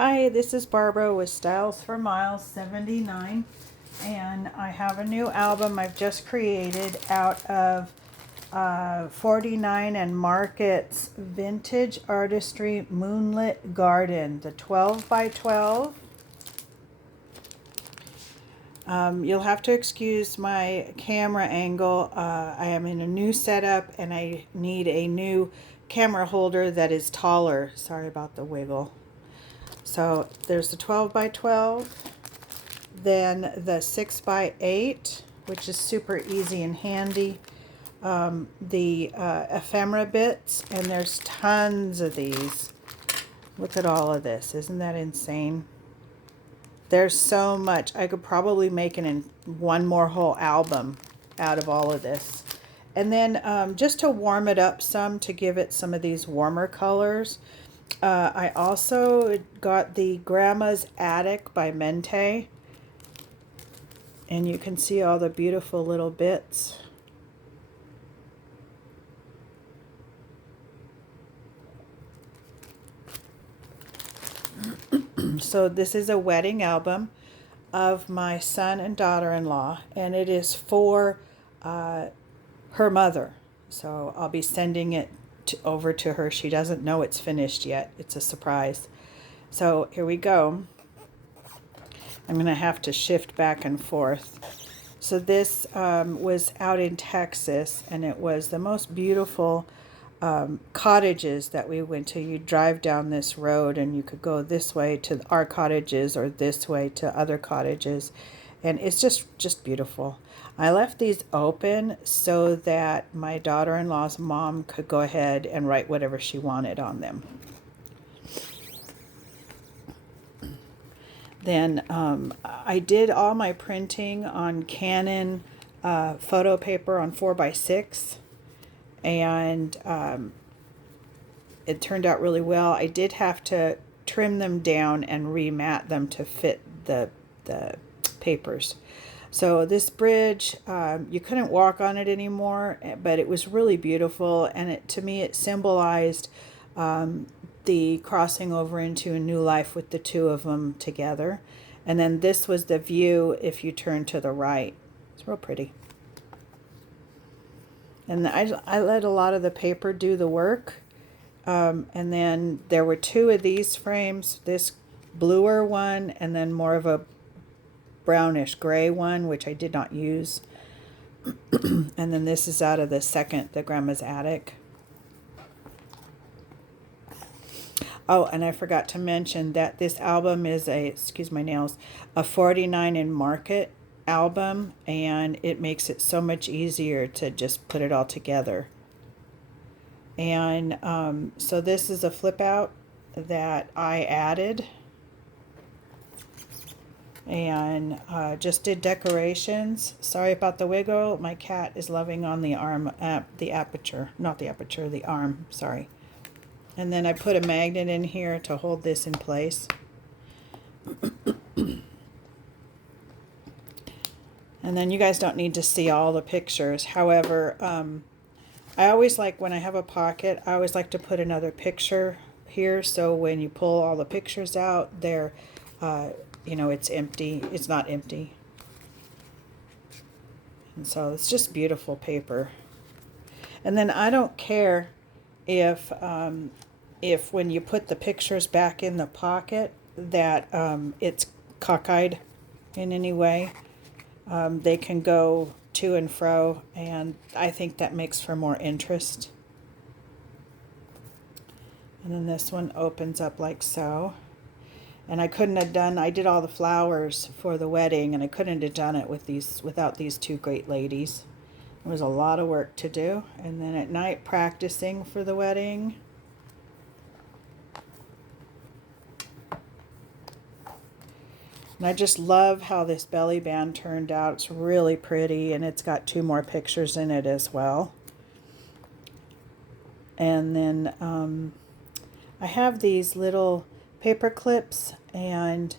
Hi, this is Barbara with Styles for Miles 79, and I have a new album I've just created out of 49 and Market's Vintage Artistry Moonlit Garden, the 12 by 12. You'll have to excuse my camera angle. I am in a new setup and I need a new camera holder that is taller. Sorry about the wiggle. So there's the 12 by 12, then the 6 by 8, which is super easy and handy. The ephemera bits, and there's tons of these. Look at all of this. Isn't that insane? There's so much. I could probably make one more whole album out of all of this. And then just to warm it up some, to give it some of these warmer colors, I also got the Grandma's Attic by Mintay. And you can see all the beautiful little bits. So this is a wedding album of my son and daughter-in-law, and it is for her mother. So I'll be sending it over to her. She doesn't know it's finished yet. It's a surprise. So here we go. I'm going to have to shift back and forth. So this was out in Texas, and it was the most beautiful cottages that we went to. You drive down this road and you could go this way to our cottages or this way to other cottages, and it's just beautiful. I left these open so that my daughter-in-law's mom could go ahead and write whatever she wanted on them. Then I did all my printing on Canon photo paper on 4x6, and it turned out really well. I did have to trim them down and remat them to fit the papers. So this bridge, you couldn't walk on it anymore, but it was really beautiful, and to me it symbolized the crossing over into a new life with the two of them together. And then this was the view if you turn to the right. It's real pretty. And I let a lot of the paper do the work. And then there were two of these frames, this bluer one and then more of a brownish gray one, which I did not use. And then this is out of the Grandma's Attic. Oh, and I forgot to mention that this album is excuse my nails, a 49 in Market album, and it makes it so much easier to just put it all together. And so this is a flip out that I added, and just did decorations. Sorry about the wiggle. My cat is loving on the arm, the aperture, not the aperture, the arm, sorry. And then I put a magnet in here to hold this in place. And then you guys don't need to see all the pictures. However, I always like, when I have a pocket, I always like to put another picture here. So when you pull all the pictures out, they're, you know, it's empty. It's not empty. And so it's just beautiful paper. And then I don't care if when you put the pictures back in the pocket that it's cockeyed in any way. They can go to and fro, and I think that makes for more interest. And then this one opens up like so. And I couldn't have done, I did all the flowers for the wedding, and I couldn't have done it without these two great ladies. It was a lot of work to do. And then at night, practicing for the wedding. And I just love how this belly band turned out. It's really pretty, and it's got two more pictures in it as well. And then I have these little paper clips, and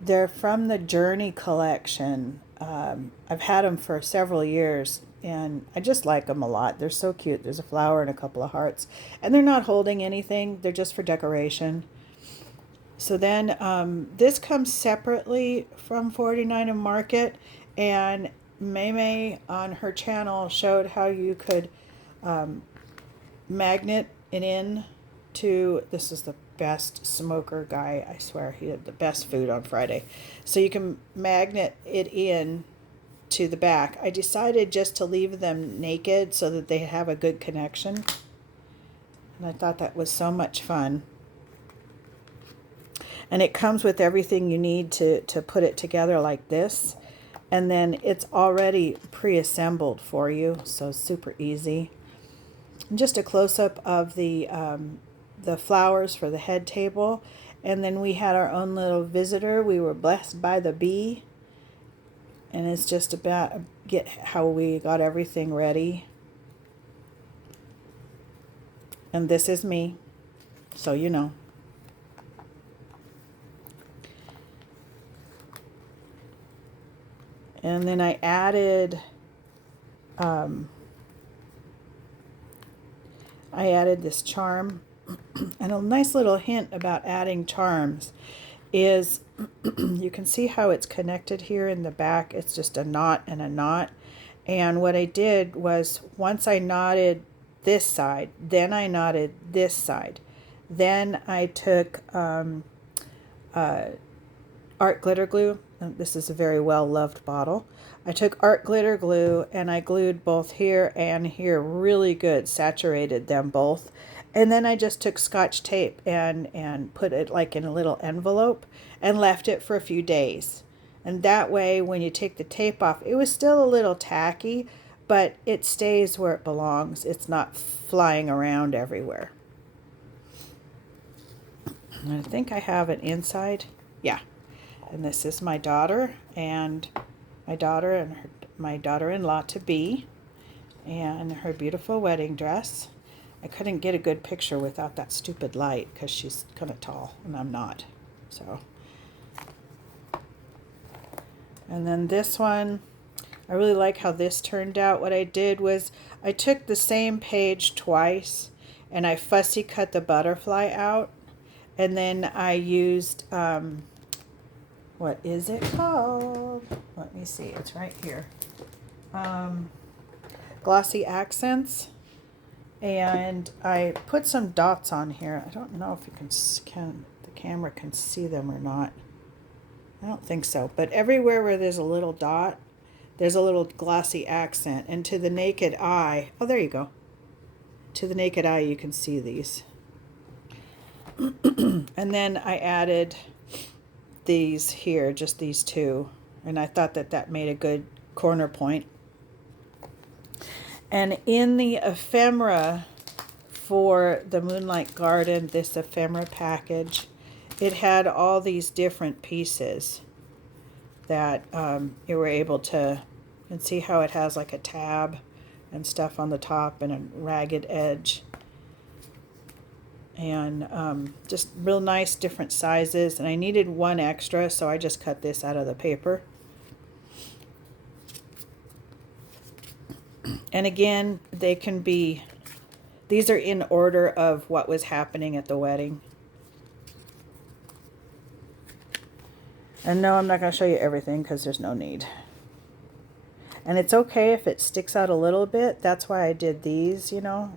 they're from the Journey collection. I've had them for several years, and I just like them a lot. They're so cute. There's a flower and a couple of hearts, and they're not holding anything. They're just for decoration. So then this comes separately from 49 and Market, and May on her channel showed how you could magnet it in to, this is the best smoker guy, I swear, he had the best food on Friday. So you can magnet it in to the back. I decided just to leave them naked so that they have a good connection. And I thought that was so much fun. And it comes with everything you need to put it together like this. And then it's already pre-assembled for you, so super easy. And just a close-up of the flowers for the head table. And then we had our own little visitor. We were blessed by the bee. And it's just about how we got everything ready. And this is me, so you know. And then I added this charm. And a nice little hint about adding charms is you can see how it's connected here in the back. It's just a knot and a knot. And what I did was, once I knotted this side, then I knotted this side. Then I took art glitter glue. This is a very well-loved bottle. I took art glitter glue and I glued both here and here really good, saturated them both. And then I just took Scotch tape and put it like in a little envelope and left it for a few days. And that way, when you take the tape off, it was still a little tacky, but it stays where it belongs. It's not flying around everywhere. And I think I have it inside. Yeah. And this is my daughter and my daughter-in-law to be, and her beautiful wedding dress. I couldn't get a good picture without that stupid light because she's kind of tall and I'm not. So, and then this one, I really like how this turned out. What I did was I took the same page twice and I fussy cut the butterfly out, and then I used what is it called? Let me see. It's right here. Glossy accents. And I put some dots on here. I don't know if you the camera can see them or not. I don't think so. But everywhere where there's a little dot, there's a little glossy accent. And to the naked eye, oh, there you go. To the naked eye, you can see these. And then I added these here, just these two. And I thought that that made a good corner point. And in the ephemera for the Moonlight Garden, this ephemera package, it had all these different pieces that you were able to, and see how it has like a tab and stuff on the top and a ragged edge. And just real nice different sizes. And I needed one extra, so I just cut this out of the paper. And again, they can be, these are in order of what was happening at the wedding. And no, I'm not going to show you everything because there's no need. And it's okay if it sticks out a little bit. That's why I did these, you know.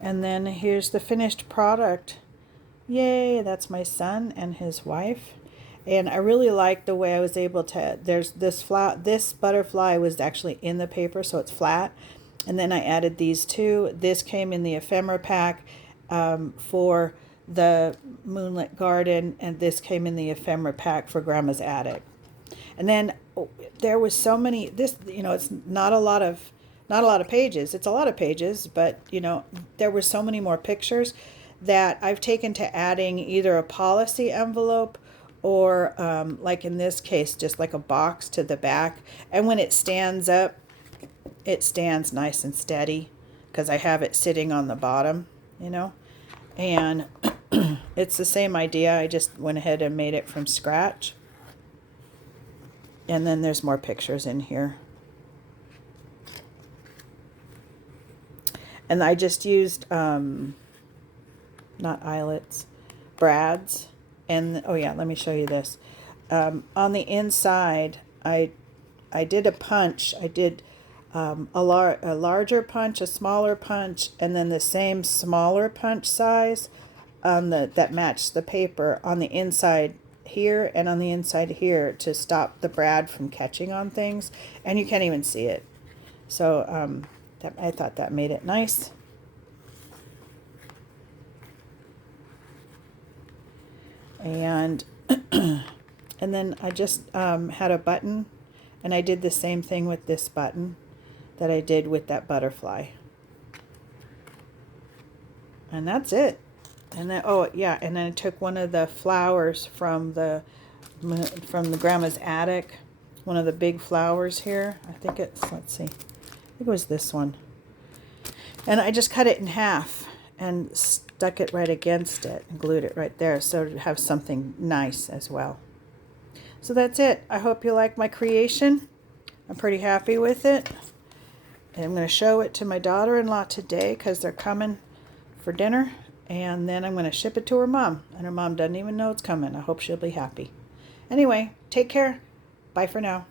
And then here's the finished product. Yay, that's my son and his wife. And I really like the way I was able to, there's this butterfly was actually in the paper, so it's flat. And then I added these two. This came in the ephemera pack for the Moonlit Garden, and this came in the ephemera pack for Grandma's Attic. And then there was so many, this, you know, it's not a lot of pages. It's a lot of pages, but, you know, there were so many more pictures that I've taken to adding either a policy envelope or like in this case, just like a box to the back. And when it stands up, it stands nice and steady because I have it sitting on the bottom, you know. And it's the same idea. I just went ahead and made it from scratch. And then there's more pictures in here. And I just used, not eyelets, brads, And oh yeah, let me show you this. On the inside, I did a punch. I did a larger punch, a smaller punch, and then the same smaller punch size on that matched the paper on the inside here and on the inside here to stop the brad from catching on things, and you can't even see it. So I thought that made it nice. And and then I just had a button, and I did the same thing with this button that I did with that butterfly. And that's it. And then, oh yeah, and then I took one of the flowers from the grandma's attic, one of the big flowers here. I think it's, let's see, I think it was this one. And I just cut it in half and stuck it right against it and glued it right there so to have something nice as well. So that's it. I hope you like my creation. I'm pretty happy with it. And I'm going to show it to my daughter-in-law today because they're coming for dinner. And then I'm going to ship it to her mom. And her mom doesn't even know it's coming. I hope she'll be happy. Anyway, take care. Bye for now.